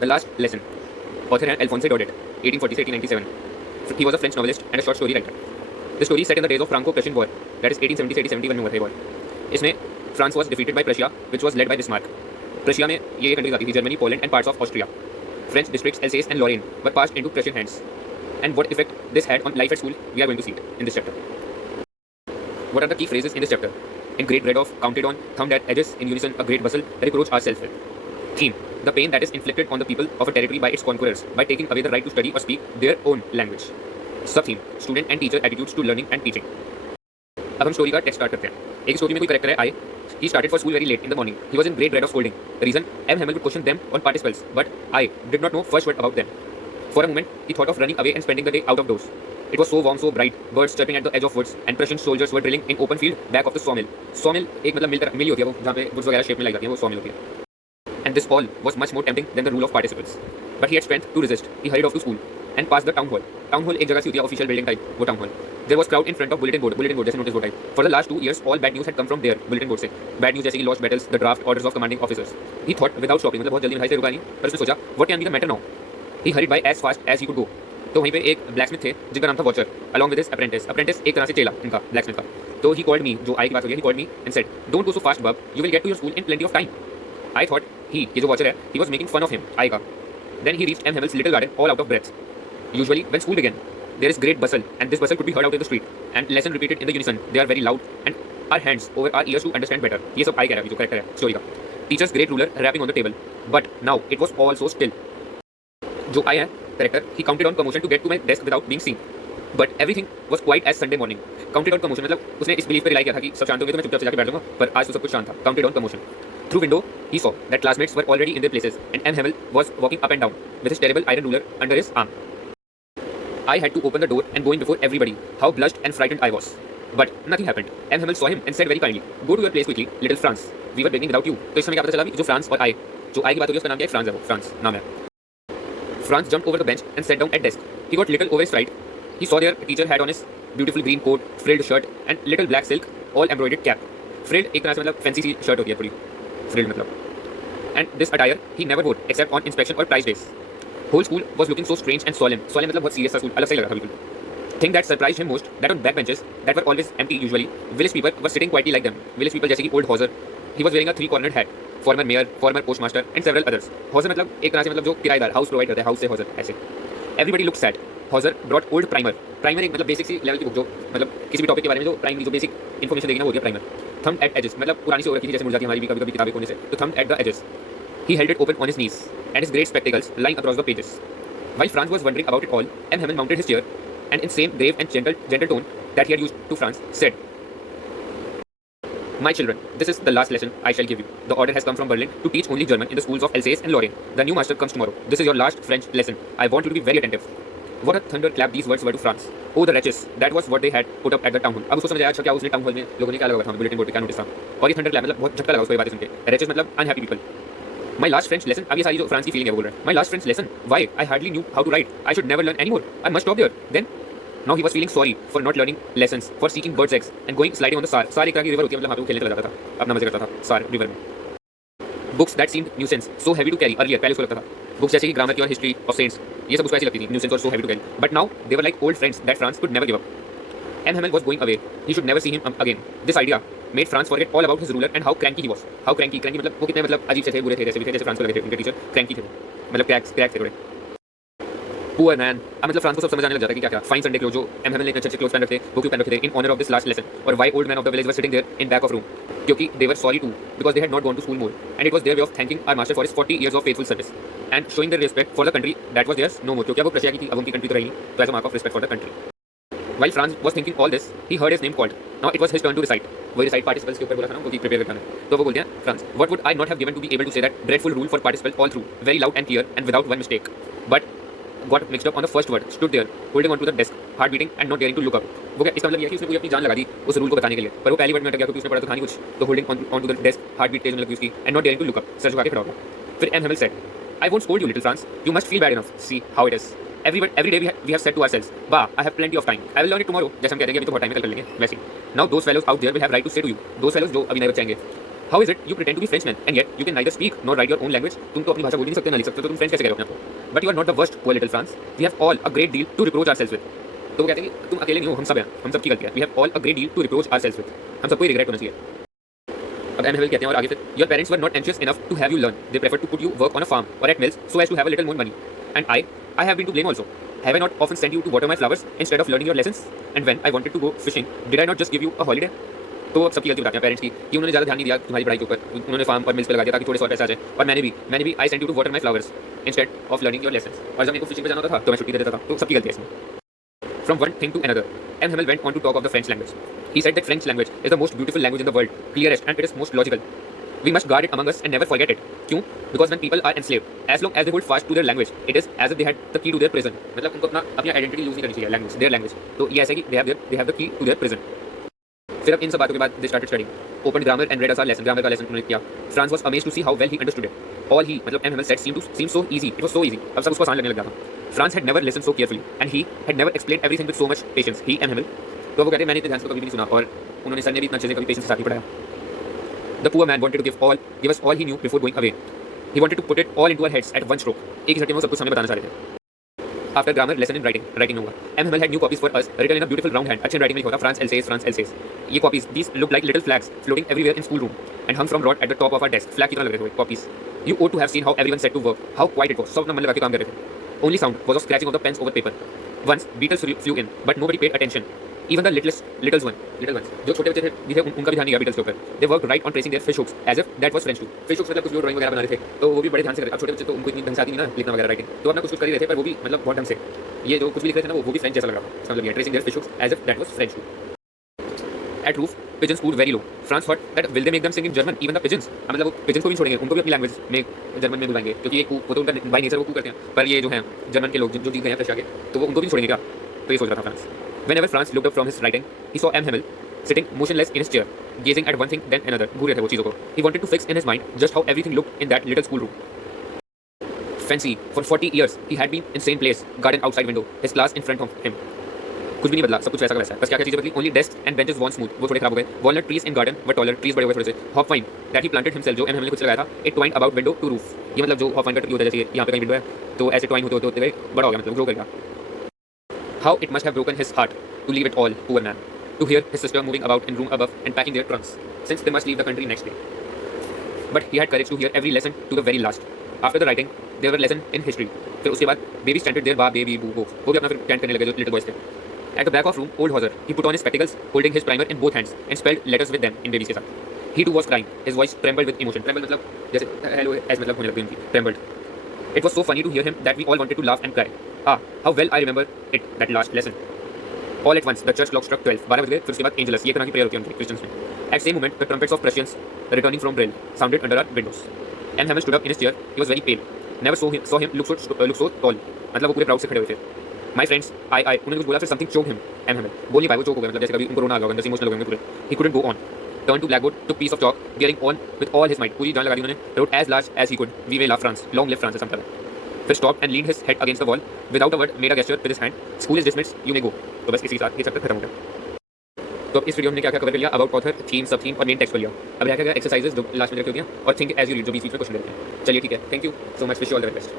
The last lesson. Author है Alphonse Daudet, 1840 से 1897. He was a French novelist and a short story writer. The story is set in the days of Franco-Prussian War, that is 1870 से 1871 में हुआ था ये war. इसमें France was defeated by Prussia, which was led by Bismarck. Prussia में ये countries आती थी, Germany, Poland and parts of Austria. French districts Alsace and Lorraine were passed into Prussian hands. And what effect this had on life at school, we are going to see it in this chapter. What are the key phrases in this chapter? In great dread of, counted on, thumbed at edges, in unison, a great bustle, reproach ourselves with. Theme: the pain that is inflicted on the people of a territory by its conquerors by taking away the right to study or speak their own language. Sub-theme: student and teacher attitudes to learning and teaching. अब हम story का text start करते हैं. एक story में कोई character है आई. He started for school very late in the morning. He was in great dread of scolding. The reason: M. Hamel would question them on participles, but I did not know first word about them. For a moment, he thought of running away and spending the day out of doors. It was so warm, so bright, birds chirping at the edge of woods, and Prussian soldiers were drilling in open field back of the sawmill. Sawmill एक मतलब मिल होती है वो जहाँ पे woods वगैरह shape में लग जाती है, वो sawmill होती है. And this all was much more tempting than the rule of participles. But he had strength to resist. He hurried off to school and passed the town hall. Town hall एक जगह सी होती है official building type, वो town hall. There was crowd in front of bulletin board जैसे notice board type. For the last 2 years, all bad news had come from there, bulletin board से. Bad news जैसे कि lost battles, the draft, orders of commanding officers. He thought without stopping, मतलब बहुत जल्दी में से रुका नहीं, पर उसने सोचा what can be the matter now? He hurried by as fast as he could go. तो वहीं पे एक ब्लैकस्मिथ थे जिनका नाम था watcher, along with his apprentice. Apprentice एक तरह से चेला इनका ब्लैकस्मिथ का. तो he called me, जो आई की बात हो गई, he called me and said, don't go so fast, bub. You will get to your school in plenty of time. I thought he, ये जो वॉचर है, he was making fun of him, आई का. Then he reached M. Hamel's little garden, all out of breath. Usually, when school began, there is great bustle, and this bustle could be heard out in the street. And lesson repeated in the unison. They are very loud, and our hands over our ears to understand better. ये सब आई कह रहा है, जो character है story का. Teacher's great ruler rapping on the table, but now it was all so still. जो आई है character, he counted on commotion to get to my desk without being seen. But everything was quiet as Sunday morning. Counted on commotion मतलब उसने इस belief पे rely किया था कि सब शांत होंगे तो मैं चुपचाप से जाके बैठ जाऊंगा, पर आज तो सब कुछ शांत था. Counted on commotion. Through window, he saw that classmates were already in their places, and M. Hamel was walking up and down with his terrible iron ruler under his arm. I had to open the door and go in before everybody. How blushed and frightened I was. But nothing happened. M. Hamel saw him and said very kindly, "Go to your place quickly, little Franz. We were beginning without you." तो इस समय क्या पता चला कि जो France और आई, जो आई की बात हो गई उसका नाम क्या है? फ्रांस है वो, फ्रांस नाम है. Franz jumped over the bench and sat down at desk. He got little over his fright. He saw their teacher had on his beautiful green coat, frilled shirt, and little black silk, all embroidered cap. Frilled एक तरह से मतलब fancy सी shirt होती है पूरी. Frilled मतलब. And this attire he never wore except on inspection or prize days. Whole school was looking so strange and solemn. Solemn मतलब बहुत serious सा school, अलग से लग रहा था बिल्कुल. Thing that surprised him most, that on backbenches that were always empty usually, village people were sitting quietly like them. Village people जैसे कि old Hauser. He was wearing a three-cornered hat. Former mayor, former postmaster, and several others. Hauser मतलब एक तरह से मतलब जो किराएदार house provide करता है, हाउस से Hauser ऐसे. Everybody looked sad. Hauser brought old primer. Primer एक मतलब बेसिक सी लेवल की बुक जो मतलब किसी भी टॉपिक के बारे में जो प्राइमरी जो बेसिक इन्फॉर्मेशन देगी ना वो होती है प्राइमर. Thumbed at edges मतलब पुरानी से हो रखी थी जैसे मुड़ जाती है हमारी भी कभी-कभी किताबें कोने से. तो thumbed at the edges. He held it open on his knees, and his great spectacles lying across the pages. While Franz was wondering about it all, M. Hamel mounted his chair, and in same grave and gentle tone that he had used to Franz, said, "My children, this is the last lesson I shall give you. The order has come from Berlin to teach only German in the schools of Alsace and Lorraine. The new master comes tomorrow. This is your last French lesson. I want you to be very attentive." What a thunderclap these words were to Franz. Oh, the wretches! That was what they had put up at the town hall. अब उसको समझ आया अच्छा क्या उसने town hall में लोगों ने क्या लगा था बुलेटिन बोर्ड पे क्या नोटिस था. और ये थंडरक्लैप मतलब बहुत झटका लगा उसको ये बातें सुन के. Wretches मतलब unhappy people. My last French lesson. अब ये सारी जो फ्रांस की फीलिंग है वो बोल रहा है. My last French lesson. Why? I hardly knew how to write. I should never learn anymore. I must stop there. Then now he was feeling sorry for not learning lessons, for seeking birds' eggs and going sliding on the Saar. Saar एक तरह की river होती है मतलब वहाँ पे वो खेलने चला जाता था, अपना मजे करता था Saar रिवर में. Books that seemed nuisance, so heavy to carry earlier. पहले उसको लगता था बुक्स जैसे कि ग्रामर की और हिस्ट्री ऑफ सेंट्स ये सब उसको ऐसी लगती थी nuisance और so heavy to carry. But now they were like old friends that Franz could never give up. M. Hamel was going away. He should never see him again. This idea made Franz forget all about his ruler and how cranky he was. How cranky मतलब वो कितने मतलब अजीब से थे, बुरे थे, जैसे भी थे, जैसे फ्रांस को लगे थे उनके टीचर cranky थे मतलब क्रैक थे थोड़े. Poor man. अब मतलब फ्रांस को सब समझ आने लग जाता है कि क्या क्या फाइन संडे क्लोथ जो M. Hamel ने अच्छे क्लोथ पहन रखे थे वो क्यों पहन रखे थे in honor of this last lesson, or why old men of the village were sitting there in back of room क्योंकि they were sorry too because they had not gone to school more, and it was their way of thanking our master for his 40 years of faithful service and showing their respect for the country that was theirs no more. क्योंकि अब वो प्रशिया की थी, अब उनकी country तो रही नहीं, तो as a mark of respect for the country. While Franz was thinking all this, he heard his name called. Now it was his turn to recite. वो recite participles के ऊपर बोला था ना, उनको prepare करना है. तो वो बोलते हैं Franz, what would I not have given to be able to say that dreadful rule for participles all through, very loud and clear and without one mistake. But got mixed up on the first word, stood there, holding on to the desk, heart beating and not daring to look up. वो क्या इसका मतलब ये है कि उसने पूरी अपनी जान लगा दी उस रूल को बताने के लिए, पर वो पहली वर्ड में अटक गया क्योंकि उसने पढ़ा तो था नहीं कुछ. तो holding on to the desk, heart beat तेज होने लगी उसकी, and not daring to look up, sir झुका के खड़ा हो गया. फिर M. Hamel said, "I won't scold you, little Franz. You must feel bad enough. See how it is. Every day we have said to ourselves, bah, I have plenty of time. I will learn it tomorrow. जैसे हम कहते हैं कि अभी तो बहुत time है, कल कर लेंगे वैसे. Now those fellows out there will have right to say to you. Those fellows जो अभी नहीं बचाएंगे. How is it you pretend to be Frenchman and yet you can neither speak not write your own language? तुम तो अपनी भाषा बोल नहीं सकते, ना लिख सकते, तो तुम फ्रेंच कैसे कह रहे हो अपने आपको? But you are not the worst poor little France, we have all a great deal to reproach ourselves with. तो वो कहते हैं कि तुम अकेले नहीं हो, हम सब हैं, हम सब की गलती है। We have all a great deal to reproach ourselves with, हम सबको रिग्रेट होना चाहिए। अब एम हेवल कहते हैं और आगे फिर, your parents were not anxious enough to have you learn, they prefer to put you work on a farm or at mills so as to have a little more money, and I have been to blame also. Have I not often sent you to water my flowers instead of learning your lessons? And when I wanted to go fishing, did I not just give you a holiday? तो अब सबकी गलती बताते हैं parents की कि उन्होंने ज़्यादा ध्यान नहीं दिया तुम्हारी पढ़ाई के ऊपर, उन्होंने फार्म और मिल्स पे लगा दिया ताकि थोड़े से और पैसा आ जाए। और मैंने भी I sent you to water my flowers instead of learning your lessons, और जब मेरे को फिशिंग पे जाना होता था तो मैं छुट्टी दे देता था। तो सबकी गलती है इसमें। From one thing to another, M. Hamel went on to talk of the French language. He said that French language is the most beautiful language in the world, clearest, and it is most logical. We must guard it among us and never forget it. क्यों? Because when people are enslaved, as long as they hold fast to their language, it is as if they had the key to their prison. मतलब उनको अपनी identity loose नहीं करनी चाहिए, language, their language. तो ये ऐसा है कि they have the key to their prison. फिर अब इन सब बातों के बाद they started studying, opened grammar and read us our lesson. Grammar का लेसन उन्होंने किया। France was amazed to see how well he understood it. All he मतलब M. Hamel said seemed so easy. It was so easy. अब सब उसको आसान लगने लग गया था। France had never listened so carefully and he had never explained everything with so much patience. He M. Hamel, तो वो कहते हैं मैंने इतने ध्यान से कभी नहीं सुना और उन्होंने सर ने भी इतना अच्छे से कभी पेशेंस के साथ ही पढ़ाया। The poor man wanted to give us all he knew before going away. He wanted to put it all into our heads at one stroke. एक ही झटके में वो सब कुछ हमें बताना चाह रहे थे। After grammar lesson in writing होगा। M. Hamel had new copies for us, written in a beautiful round hand. अच्छे writing में लिखा होता France essays। ये copies, these looked like little flags floating everywhere in schoolroom and hung from rod at the top of our desk. Flag की तरह लग रहे थे copies. You ought to have seen how everyone set to work, how quiet it was. सब अपना मन लगा के काम कर रहे थे। Only sound was of scratching of the pens over paper. Once beetles flew in, but nobody paid attention. Even the little ones, जो छोटे बच्चे थे भी थे, उनका भी ध्यान नहीं गया बीटल्स के ऊपर। They worked right on tracing their fish hooks as if that was French too. Fish hooks मतलब कुछ जो ड्राइंग वगैरह बना रहे थे, तो वो भी बड़े ध्यान से कर रहे थे। अब छोटे बच्चे तो उनको इतनी ढंग से आती नहीं ना लिखना वगैरह राइटिंग, तो अपना कुछ कर ही रहे थे, पर वो भी मतलब बहुत ढंग से। ये जो कुछ भी लिख रहे थे ना वो भी फ्रेंच जैसा लग रहा था। समझ लिया, tracing their fish hooks as if that was French too. At roof, pigeons cooed very low. France thought that will they make them sing in German, even the pigeons? मतलब वो pigeons को भी छोड़ेंगे, उनको भी अपनी लैंग्वेज में German में बुलाएंगे, क्योंकि वो तो उनका बाय नेचर वो कू करते हैं। पर ये जो हैं जर्मन के लोग जो जीत गए हैं रशिया के, तो वो उनको भी छोड़ेंगे क्या? तो ये सोच रहा था France. Whenever France looked up from his writing, he saw M. Hamel sitting motionless in his chair, gazing at one thing then another. घूर रहे थे वो चीज़ों को। He wanted to fix in his mind just how everything looked in that little schoolroom. Fancy, for 40 years he had been in same place, garden outside window, his class in front of him. कुछ भी नहीं बदला, सब कुछ वैसा का वैसा है। बस क्या क्या चीज़ें बदली? Only desks and benches worn smooth, वो थोड़े खराब हो गए। Walnut trees in garden were taller, trees बड़े हुए थोड़े से। Hop vine that he planted himself, जो M. Hamel ने खुद से लगाया था, it twined about window to roof. ये मतलब जो hop vine का ट्री होता है, जैसे यहाँ पे कहीं विंडो है, तो ऐसे twine होते होते बड़ा हो गया, मतलब ग्रो कर गया। How it must have broken his heart to leave it all, poor man, to hear his sister moving about in room above and packing their trunks, since they must leave the country next day. But he had courage to hear every lesson to the very last. After the writing, there were lessons in history. फिर उसके बाद babies chanted their ba baby boo boo, वो भी अपना फिर chant करने लगे जो little boys थे। At the back of room, old Hauser, he put on his spectacles, holding his primer in both hands, and spelled letters with them in babies के साथ. He too was crying. His voice trembled with emotion. Trembled मतलब जैसे hello ऐसे मतलब होने लगी उनकी. Trembled. It was so funny to hear him that we all wanted to laugh and cry. Ah, how well I remember it, that last lesson. All at once, the church clock struck 12. 12 बज गए, फिर उसके बाद Angelus, ये तरह की prayer होती है उनकी Christians में. At same moment, the trumpets of Prussians returning from drill sounded under our windows. M. Hamel stood up in his chair. He was very pale. Never saw him look so tall. मतलब वो पूरे proud से खड़े हुए थे. My friends, उन्होंने कुछ बोला, फिर something choked him. M. Hamel बोल नहीं पाए, वो choke हो गए, मतलब जैसे कभी उनको रोना आ गया होगा, अंदर से emotional हो गए पूरे. He couldn't go on. Turned to blackboard, took piece of chalk, bearing on with all his might. पूरी जान लगा दी उन्होंने. Wrote as large as he could. Vive la France. Long live France. समझा था. Then stopped and leaned his head against the wall. Without a word, made a gesture with his hand. School is dismissed. You may go. तो बस इसी के साथ ये chapter खत्म हो गया। तो अब इस वीडियो में क्या क्या कवर कर लिया? अबाउट ऑथर, थीम, सब थीम और मेन टेक्स्ट कर लिया। अब रह गया एक्सरसाइजेस जो लास्ट में रखे हो गया, और थिंक एज यू रीड जो बीच में क्वेश्चन देते हैं। चलिए ठीक है, thank you so much, wish you all the best.